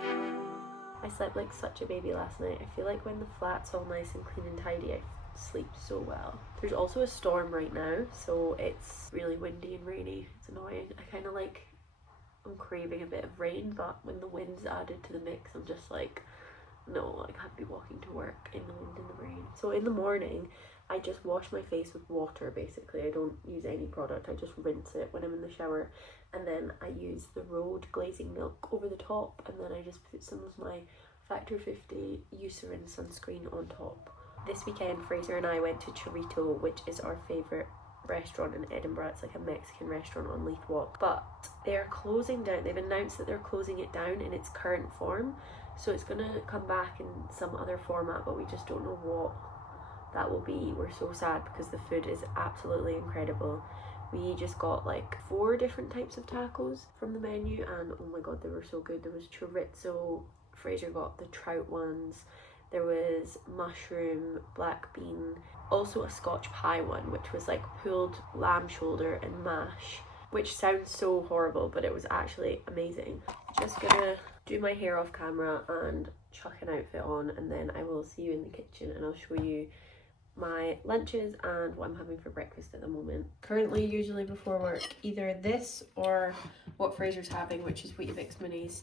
I slept like such a baby last night. I feel like when the flat's all nice and clean and tidy, I sleep so well. There's also a storm right now, so it's really windy and rainy. It's annoying. I'm craving a bit of rain, but when the wind's added to the mix, I'm just like, no, I can't be walking to work in the wind and the rain. So in the morning, I just wash my face with water basically. I don't use any product, I just rinse it when I'm in the shower, and then I use the Road glazing milk over the top, and then I just put some of my Factor 50 Eucerin sunscreen on top. This weekend, Fraser and I went to Chorito, which is our favourite restaurant in Edinburgh. It's like a Mexican restaurant on Leith Walk, but they're closing down. They've announced that they're closing it down in its current form, so it's gonna come back in some other format, but we just don't know what that will be. We're so sad because the food is absolutely incredible. We just got like 4 different types of tacos from the menu, and oh my god, they were so good. There was chorizo, Fraser got the trout ones, there was mushroom, black bean, also a Scotch pie one, which was like pulled lamb shoulder and mash, which sounds so horrible, but it was actually amazing. Just gonna do my hair off camera and chuck an outfit on, and then I will see you in the kitchen and I'll show you my lunches and what I'm having for breakfast at the moment. Currently, usually before work, either this or what Fraser's having, which is Weetabix minis.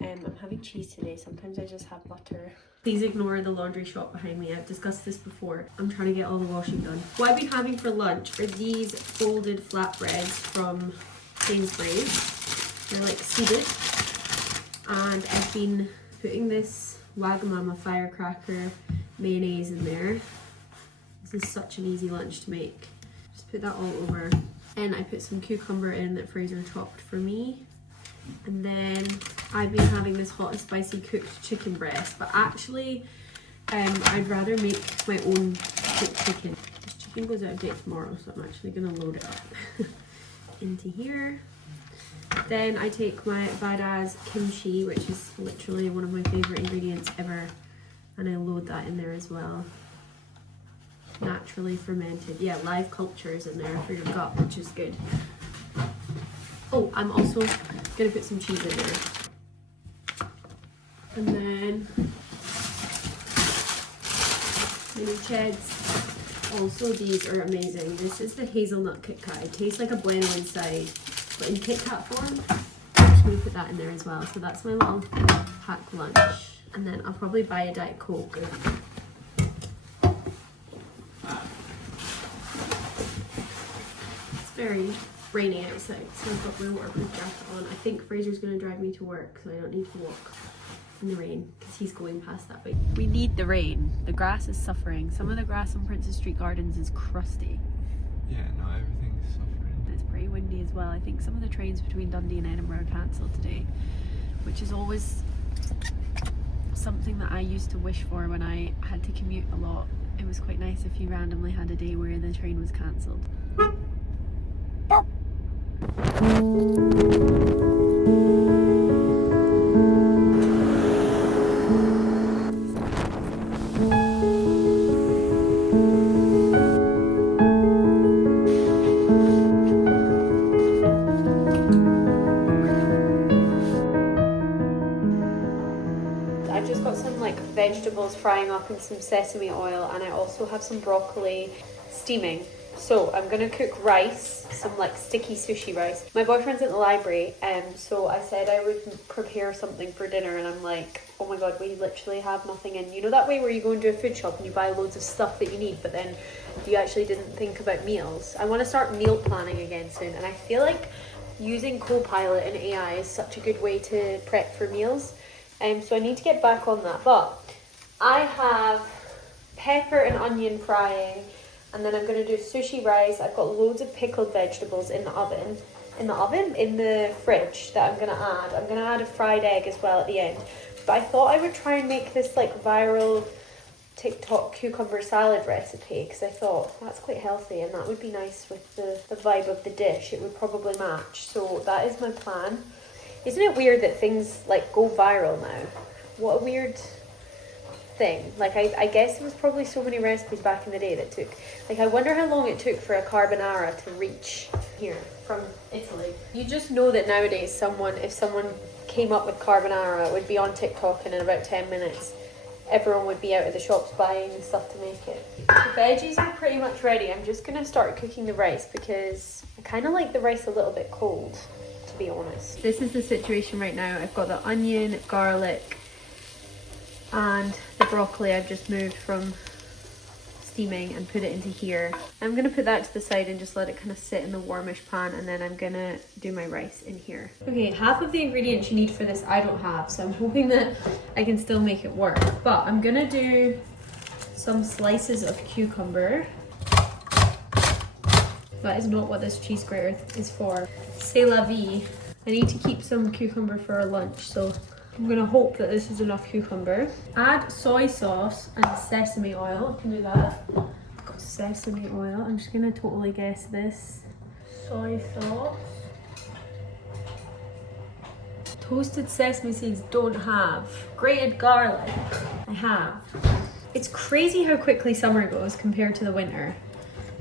I'm having cheese today. Sometimes I just have butter. Please ignore the laundry shop behind me. I've discussed this before. I'm trying to get all the washing done. What I've been having for lunch are these folded flatbreads from Sainsbury's. They're like seeded. And I've been putting this Wagamama firecracker mayonnaise in there. This is such an easy lunch to make. Just put that all over. And I put some cucumber in that Fraser chopped for me. And then I've been having this hot and spicy cooked chicken breast, but actually I'd rather make my own cooked chicken. This chicken goes out of date tomorrow, so I'm actually gonna load it up into here. Then I take my badass kimchi, which is literally one of my favorite ingredients ever, and I load that in there as well. Naturally fermented, yeah, live cultures in there for your gut, which is good. Oh, I'm also gonna put some cheese in there. And then mini cheds. Also, these are amazing. This is the hazelnut Kit Kat. It tastes like a Bueno inside, but in Kit Kat form. I'm just gonna put that in there as well. So that's my little pack lunch. And then I'll probably buy a Diet Coke. It's very rainy outside, so I've got my waterproof jacket on. I think Fraser's going to drive me to work, so I don't need to walk in the rain because he's going past that way. We need the rain. The grass is suffering. Some of the grass on Princess Street Gardens is crusty. Yeah, no, everything's suffering. It's pretty windy as well. I think some of the trains between Dundee and Edinburgh are cancelled today, which is always something that I used to wish for when I had to commute a lot. It was quite nice if you randomly had a day where the train was cancelled. I've just got some like vegetables frying up in some sesame oil, and I also have some broccoli steaming. So I'm gonna cook rice, some like sticky sushi rice. My boyfriend's at the library, so I said I would prepare something for dinner, and I'm like, oh my god, we literally have nothing in. You know that way where you go into a food shop and you buy loads of stuff that you need, but then you actually didn't think about meals. I want to start meal planning again soon, and I feel like using Copilot and AI is such a good way to prep for meals. So I need to get back on that. But I have pepper and onion frying, and then I'm going to do sushi rice. I've got loads of pickled vegetables in the oven. In the fridge that I'm going to add. I'm going to add a fried egg as well at the end. But I thought I would try and make this like viral TikTok cucumber salad recipe, because I thought that's quite healthy and that would be nice with the vibe of the dish. It would probably match. So that is my plan. Isn't it weird that things like go viral now? What a weird thing. Like I guess there was probably so many recipes back in the day that took, like I wonder how long it took for a carbonara to reach here from Italy. You just know that nowadays if someone came up with carbonara, it would be on TikTok, and in about 10 minutes everyone would be out of the shops buying the stuff to make it. The veggies are pretty much ready. I'm just going to start cooking the rice because I kind of like the rice a little bit cold, to be honest. This is the situation right now. I've got the onion, garlic, and the broccoli I've just moved from steaming and put it into here. I'm gonna put that to the side and just let it kind of sit in the warmish pan, and then I'm gonna do my rice in here. Okay, half of the ingredients you need for this I don't have, so I'm hoping that I can still make it work. But I'm gonna do some slices of cucumber. That is not what this cheese grater is for. C'est la vie. I need to keep some cucumber for our lunch, so I'm gonna hope that this is enough cucumber. Add soy sauce and sesame oil. I can do that. I've got sesame oil. I'm just gonna totally guess this. Soy sauce. Toasted sesame seeds don't have. Grated garlic. I have. It's crazy how quickly summer goes compared to the winter.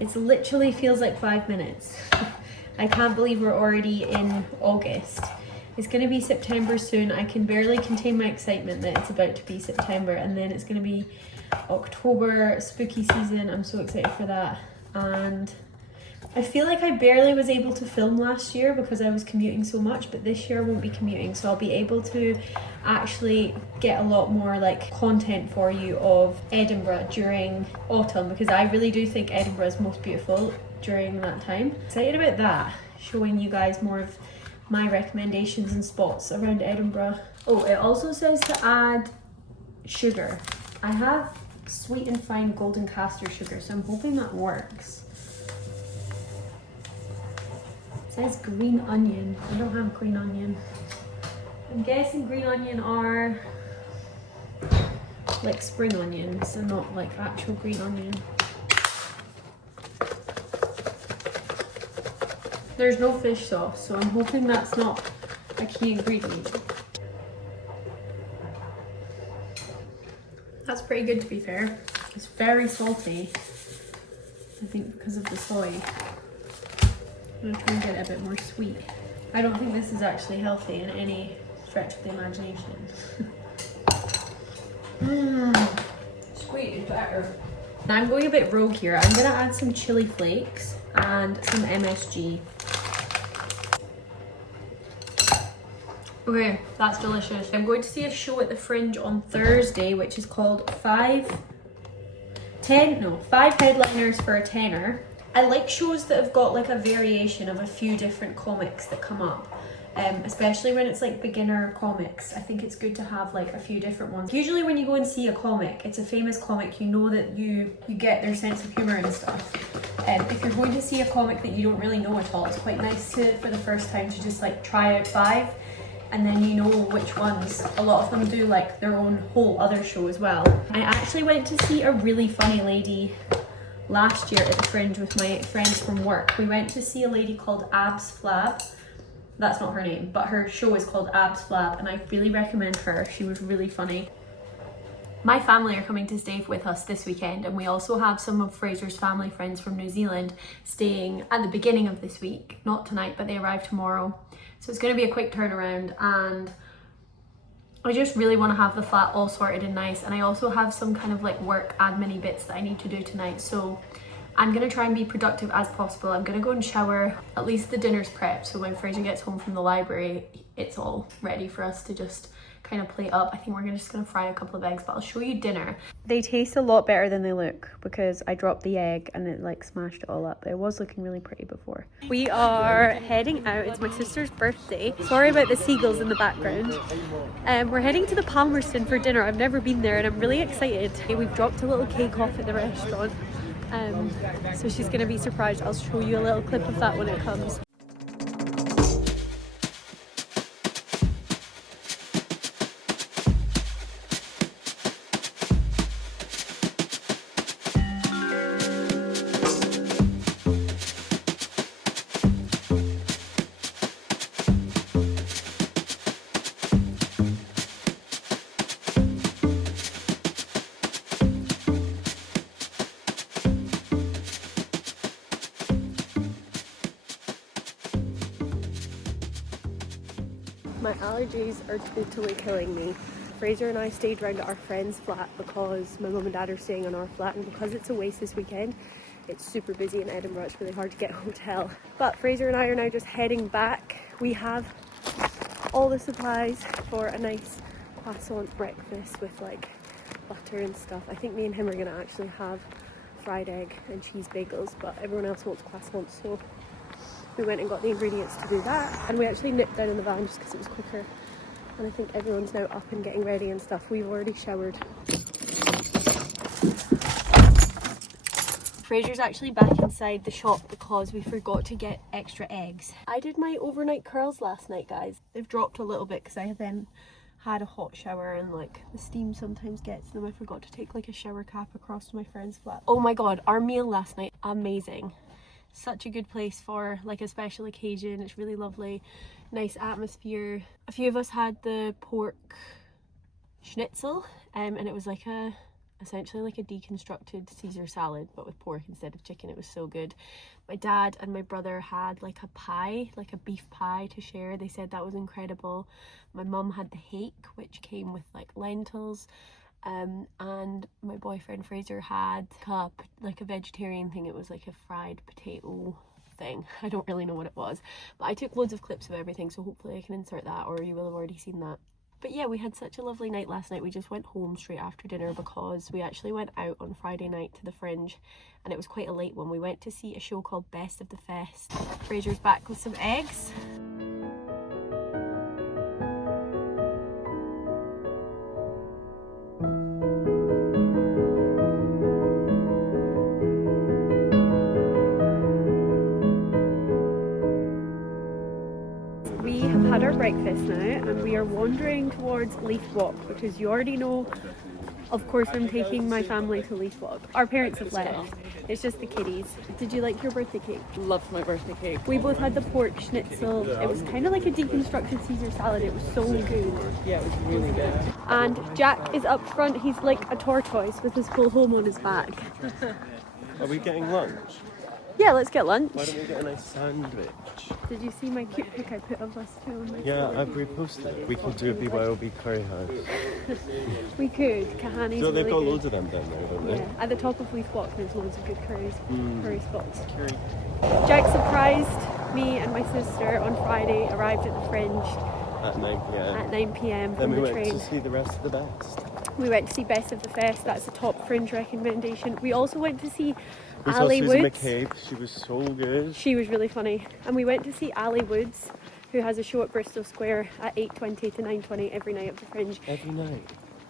It literally feels like 5 minutes. I can't believe we're already in August. It's going to be September soon. I can barely contain my excitement that it's about to be September, and then it's going to be October, spooky season. I'm so excited for that. And I feel like I barely was able to film last year because I was commuting so much, but this year I won't be commuting, so I'll be able to actually get a lot more like content for you of Edinburgh during autumn, because I really do think Edinburgh is most beautiful during that time. Excited about that, showing you guys more of my recommendations and spots around Edinburgh. Oh, it also says to add sugar. I have sweet and fine golden castor sugar, so I'm hoping that works. It says green onion. I don't have green onion. I'm guessing green onion are like spring onions and not like actual green onion. There's no fish sauce, so I'm hoping that's not a key ingredient. That's pretty good, to be fair. It's very salty, I think because of the soy. I'm gonna try and get it a bit more sweet. I don't think this is actually healthy in any stretch of the imagination. Sweet is better. Now I'm going a bit rogue here. I'm gonna add some chili flakes and some MSG. Okay, that's delicious. I'm going to see a show at the Fringe on Thursday, which is called Five Headliners for a Tenner. I like shows that have got like a variation of a few different comics that come up. Especially when it's like beginner comics. I think it's good to have like a few different ones. Usually when you go and see a comic, it's a famous comic, you know that you get their sense of humour and stuff. If you're going to see a comic that you don't really know at all, it's quite nice to, for the first time, to just like try out 5, and then you know which ones. A lot of them do like their own whole other show as well. I actually went to see a really funny lady last year at the Fringe with my friends from work. We went to see a lady called Abs Flab. That's not her name, but her show is called Abs Flab, and I really recommend her. She was really funny. My family are coming to stay with us this weekend, and we also have some of Fraser's family friends from New Zealand staying at the beginning of this week. Not tonight, but they arrive tomorrow. So it's going to be a quick turnaround, and I just really want to have the flat all sorted and nice. And I also have some kind of like work admin-y bits that I need to do tonight. So I'm going to try and be productive as possible. I'm going to go and shower. At least the dinner's prepped, so when Fraser gets home from the library, it's all ready for us to just kind of plate up. I think we're just going to fry a couple of eggs, but I'll show you dinner. They taste a lot better than they look because I dropped the egg and it like smashed it all up. It was looking really pretty before. We are heading out. It's my sister's birthday. Sorry about the seagulls in the background. We're heading to the Palmerston for dinner. I've never been there and I'm really excited. We've dropped a little cake off at the restaurant. So she's going to be surprised. I'll show you a little clip of that when it comes. My allergies are totally killing me. Fraser and I stayed round at our friend's flat because my mum and dad are staying in our flat, and because it's Oasis weekend, it's super busy in Edinburgh. It's really hard to get a hotel. But Fraser and I are now just heading back. We have all the supplies for a nice croissant breakfast with like butter and stuff. I think me and him are gonna actually have fried egg and cheese bagels, but everyone else wants croissants, so we went and got the ingredients to do that, and we actually nipped down in the van just because it was quicker. And I think everyone's now up and getting ready and stuff. We've already showered. Fraser's actually back inside the shop because we forgot to get extra eggs. I did my overnight curls last night, guys. They've dropped a little bit because I then had a hot shower, and like the steam sometimes gets them. I forgot to take like a shower cap across to my friend's flat. Oh my god, our meal last night, amazing. Such a good place for like a special occasion. It's really lovely, nice atmosphere. A few of us had the pork schnitzel, and it was like essentially like a deconstructed Caesar salad but with pork instead of chicken. It was so good. My dad and my brother had like a pie, like a beef pie to share. They said that was incredible. My mum had the hake, which came with like lentils. And my boyfriend Fraser had like a vegetarian thing. It was like a fried potato thing. I don't really know what it was, but I took loads of clips of everything, so hopefully I can insert that, or you will have already seen that. But yeah, we had such a lovely night last night. We just went home straight after dinner because we actually went out on Friday night to the Fringe, and it was quite a late one. We went to see a show called Best of the Fest. Fraser's back with some eggs. We have had our breakfast now and we are wandering towards Leith Walk because you already know, of course, I'm taking my family to Leith Walk. Our parents have left. It's just the kiddies. Did you like your birthday cake? Loved my birthday cake. We both had the pork schnitzel. It was kind of like a deconstructed Caesar salad. It was so good. Yeah, it was really good. And Jack is up front. He's like a tortoise with his full home on his back. Are we getting lunch? Yeah, let's get lunch. Why don't we get a nice sandwich? Did you see my cute pic I put of us two on my Yeah, story? I've reposted it. We could do a BYOB curry house. We could. Kahani's So they've really got good. loads of them down there, don't they? Yeah, at the top of Leith Walk there's loads of good curry spots. Jack surprised me and my sister on Friday, arrived at the Fringe At 9 p.m. at 9 p.m. Then from we the went train. to see the rest of the best. We went to see Best of the Fest, that's the top Fringe recommendation. We also went to see We saw Ali Susan Woods. McCabe. She was so good. She was really funny. And we went to see Ali Woods, who has a show at Bristol Square at 8:20 to 9:20 every night of the Fringe. Every night.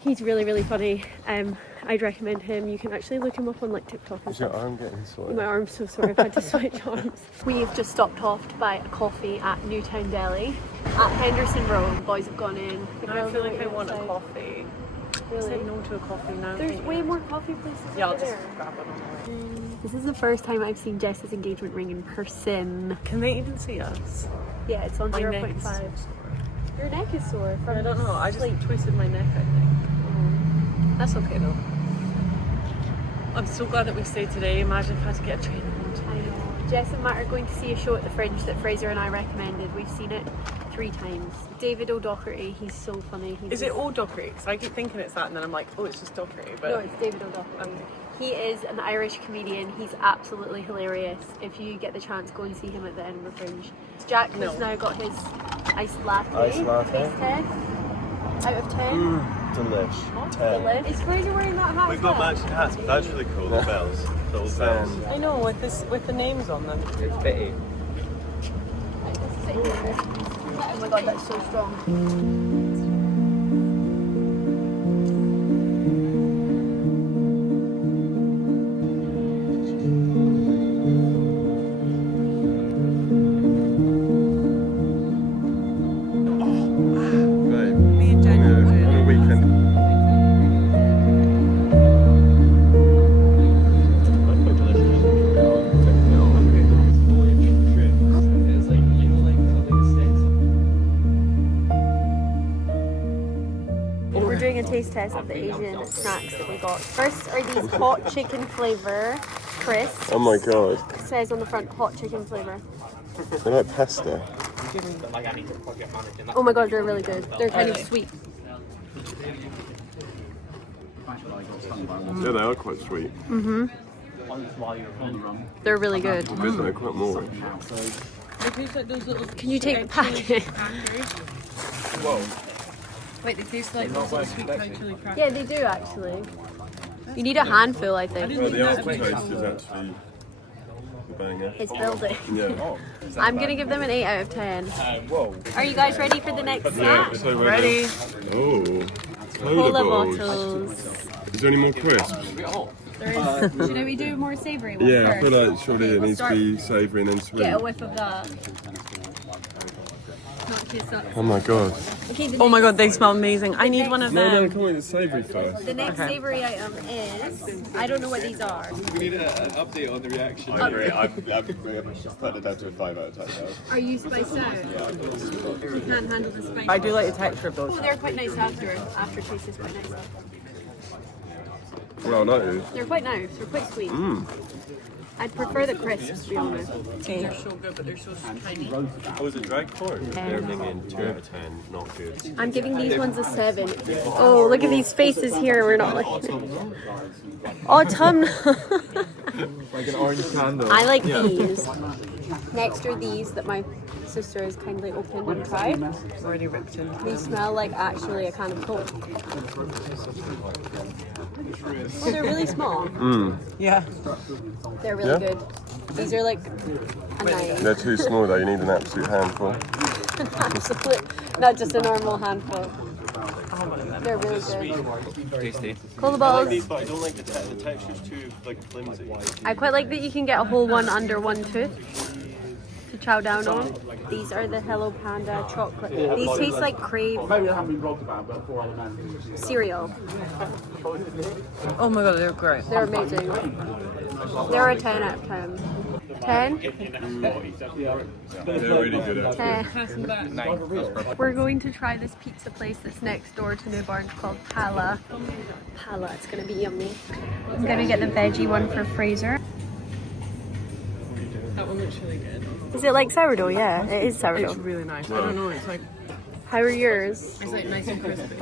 He's really, really funny. I'd recommend him. You can actually look him up on like TikTok and Is your stuff. arm getting sore? My arm's so sore, I've had to switch arms. We've just stopped off to buy a coffee at Newtown Deli. At Henderson Row, the boys have gone in. The I girls feel are like I want a outside. coffee. I Really? said no to a coffee now. There's way more coffee places Yeah, I'll over just there. grab one on the way. This is the first time I've seen Jess's engagement ring in person. Can they even see us? Yeah, it's on My neck 0.5. is so sore. Your neck is sore from I don't know, I just sleep. twisted my neck, I think. That's okay though. I'm so glad that we stayed today. Imagine if I had to get a train home I tonight. know. Jess and Matt are going to see a show at the Fringe that Fraser and I recommended. We've seen it 3 times. David O'Doherty, he's so funny. Is it O'Doherty? Because I keep thinking it's that and then I'm like, oh, it's just Doherty. But No, it's David O'Doherty. He is an Irish comedian. He's absolutely hilarious. If you get the chance, go and see him at the Edinburgh Fringe. Jack has now got his iced latte. Iced latte. Taste test. Out of 10. Delish. 10. Delish. Is Fraser wearing that hat? We've as got well? matching hats, but that's really cool. The bells, the old bells. I know, with the names on them. It's bitty. Oh my god, that's so strong. Right. Me and Jen On a weekend. That's quite delicious. It's like, you know, like We're doing a taste test of the Asian snacks that we got. First are these hot chicken flavour crisps. Oh my god. It says on the front hot chicken flavour. They're like pasta. Oh my god, they're really good. They're kind of sweet. Yeah, they are quite sweet. They're really good. I bet they're quite more. They taste like those little. Can you take the packet? Whoa. Wait, they taste like those little sweet Thai chili crackers. Yeah, they do actually. You need a handful, I think. Well, the aftertaste is actually the banger. It's building. Yeah. I'm gonna give them an 8 out of 10. Whoa. Are you guys ready for the next snack? Yeah, so Ready? Oh. Cola bottles. Is there any more crisps? Should we do more savoury ones Yeah, I first? feel like surely it needs to be savoury and then sweet. Get a whiff of that. Not too salty. Oh my god. Okay, Oh my god, they smell amazing. I need one of No, them. come on, it's savoury first. the next savoury item is, I don't know what these are. We need an update on the reaction. I agree. I've put it down to a 5 out of 10 now. Are you spiced out? You can't handle the spice. I do like the texture of those. Oh, they're quite nice after. Aftertaste is quite nice. Well, that is. They're quite nice. They're quite sweet. I'd prefer the crisps, to be honest. They're so good, but they're so tiny. Oh, is it dried corn? They're making 2 out of 10. Not good. I'm giving these ones a 7. Oh, look at these faces here. We're not like. Autumn. Like an orange candle. I like these. Next are these that my sister has kindly opened and tried. Already ripped in. They smell like actually a can of Coke. Oh, they're really small. Yeah. They're really good. These are like a 9. They're too small though, you need an absolute handful. Absolute, not just a normal handful. They're really good. Tasty. Cola I like balls. these, but I don't like the texture's too like flimsy. I quite like that you can get a whole one under one tooth to chow down on. These are the Hello Panda chocolate. These taste like Crave cereal. Oh my god, they're great. They're amazing. They're a 10 out of 10. 10? They're really good actually. 10. We're going to try this pizza place that's next door to New Barnes called Pala. Pala, it's going to be yummy. I'm going to get the veggie one for Fraser. That one looks really good. Is it like sourdough? Yeah, it is sourdough. It's really nice. I don't know, it's like How are yours? it's like nice and crispy.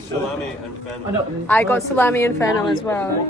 Salami and fennel. I got salami and fennel as well.